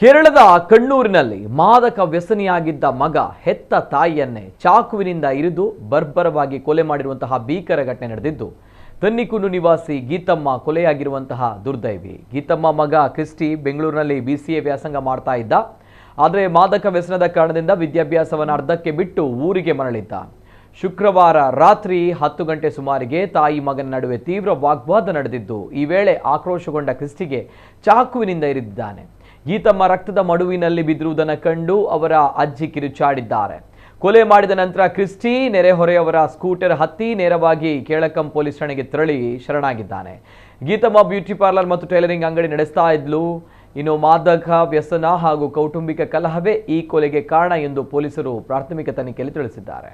ಕೇರಳದ ಕಣ್ಣೂರಿನಲ್ಲಿ ಮಾದಕ ವ್ಯಸನಿಯಾಗಿದ್ದ ಮಗ ಹೆತ್ತ ತಾಯಿಯನ್ನೇ ಚಾಕುವಿನಿಂದ ಇರಿದು ಬರ್ಬರವಾಗಿ ಕೊಲೆ ಮಾಡಿರುವಂತಹ ಭೀಕರ ಘಟನೆ ನಡೆದಿದ್ದು ತನ್ನಿಕುನ್ನು ನಿವಾಸಿ ಗೀತಮ್ಮ ಕೊಲೆಯಾಗಿರುವಂತಹ ದುರ್ದೈವಿ. ಗೀತಮ್ಮ ಮಗ ಕ್ರಿಸ್ಟಿ ಬೆಂಗಳೂರಿನಲ್ಲಿ BCA ವ್ಯಾಸಂಗ ಮಾಡ್ತಾ ಇದ್ದ. ಆದರೆ ಮಾದಕ ವ್ಯಸನದ ಕಾರಣದಿಂದ ವಿದ್ಯಾಭ್ಯಾಸವನ್ನು ಅರ್ಧಕ್ಕೆ ಬಿಟ್ಟು ಊರಿಗೆ ಮರಳಿದ್ದ. ಶುಕ್ರವಾರ ರಾತ್ರಿ 10 ಗಂಟೆ ಸುಮಾರಿಗೆ ತಾಯಿ ಮಗನ ನಡುವೆ ತೀವ್ರ ವಾಗ್ವಾದ ನಡೆದಿದ್ದು, ಈ ವೇಳೆ ಆಕ್ರೋಶಗೊಂಡ ಕ್ರಿಸ್ಟಿಗೆ ಚಾಕುವಿನಿಂದ ಇರಿದಿದ್ದಾನೆ. ಗೀತಮ್ಮ ರಕ್ತದ ಮಡುವಿನಲ್ಲಿ ಬಿದ್ದಿರುವುದನ್ನು ಕಂಡು ಅವರ ಅಜ್ಜಿ ಕಿರುಚಾಡಿದ್ದಾರೆ. ಕೊಲೆ ಮಾಡಿದ ನಂತರ ಕ್ರಿಸ್ಟಿ ನೆರೆಹೊರೆಯವರ ಸ್ಕೂಟರ್ ಹತ್ತಿ ನೇರವಾಗಿ ಕೇಳಕಂ ಪೊಲೀಸ್ ಠಾಣೆಗೆ ತೆರಳಿ ಶರಣಾಗಿದ್ದಾನೆ. ಗೀತಮ್ಮ ಬ್ಯೂಟಿ ಪಾರ್ಲರ್ ಮತ್ತು ಟೈಲರಿಂಗ್ ಅಂಗಡಿ ನಡೆಸ್ತಾ ಇದ್ಲು. ಇನ್ನು ಮಾದಕ ವ್ಯಸನ ಹಾಗೂ ಕೌಟುಂಬಿಕ ಕಲಹವೇ ಈ ಕೊಲೆಗೆ ಕಾರಣ ಎಂದು ಪೊಲೀಸರು ಪ್ರಾಥಮಿಕ ತನಿಖೆಯಲ್ಲಿ ತಿಳಿಸಿದ್ದಾರೆ.